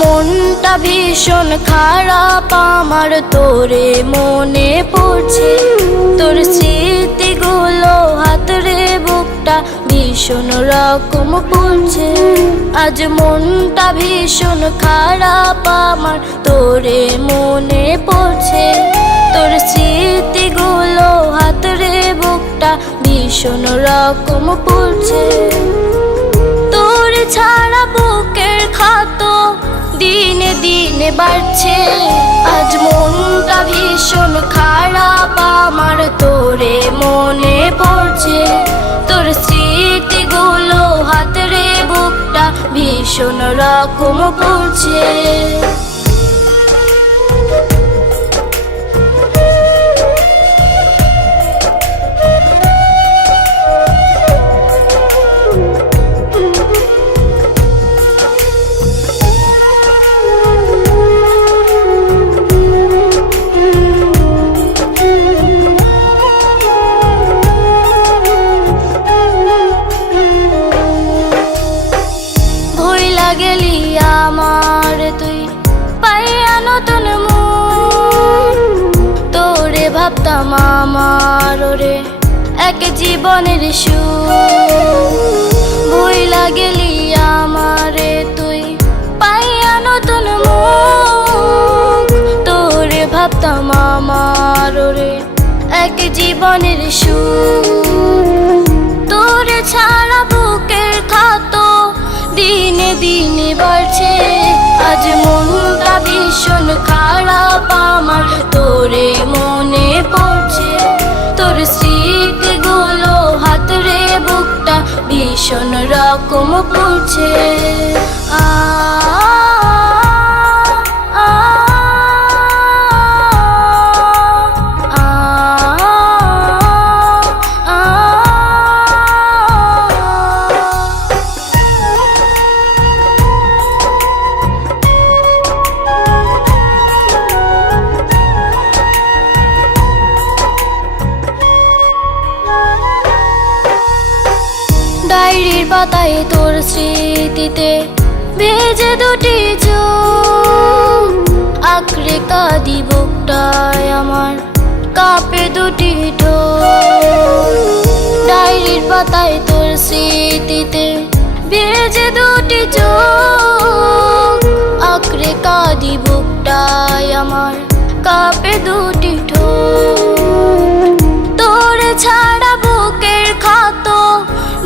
মনটা ভীষণ খারাপ আমার, তোরে মনে পড়ছে। তোর স্মৃতিগুলো হাতরে বুকটা ভীষণ রকম পড়ছে। আজ মনটা ভীষণ খারাপ আমার, তোরে মনে পড়ছে। তোর স্মৃতিগুলো হাতরে বুকটা ভীষণ রকম পড়ছে। তোর ছাড়া বুকের ক্ষত দিনে দিনে বাড়ছে। আজ মনটা ভীষণ খারাপ আমার, তোরে মনে পড়ছে। তোর স্মৃতিগুলো হাতরে বুকটা ভীষণ রকম পড়ছে। গেলি আমার তুই পাইয়া নতুন মন, তোরে ভাবতাম আমার রে এক জীবনের সুখ। ভুইলা গেলি আমারে তুই পাইয়া নতুন মন, তোরে ভাবতাম আমার রে এক জীবনের সুখ। তোরে ছাড়া বুকের ক্ষত দিনে দিনে বাড়ছে। আজ মনটা ভীষণ খারাপ আমার, তোরে মনে পড়ছে। তোর স্মৃতিগুলো হাতরে বুকটা ভীষণ রকম পড়ছে। ডায়েরির পাতায় তোর স্মৃতিতে ভেজে দুটি চোখ, আঁকড়ে কাঁদি বুকটায় আমার কাঁপে দুটি ঠোঁট। ডায়েরির পাতায় তোর স্মৃতিতে ভেজে দুটি চোখ, আঁকড়ে কাঁদি বুকটায় আমার কাঁপে দুটি ঠোঁট। তোর ছাড়া বুকের ক্ষত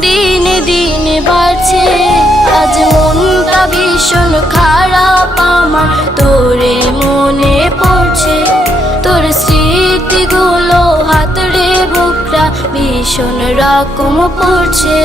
দিনে দিনে বাড়ছে। আজ মনটা ভীষণ খারাপ আমার, তোরে মনে পড়ছে। তোর স্মৃতিগুলো হাতরে বুকটা ভীষণ রকম পড়ছে।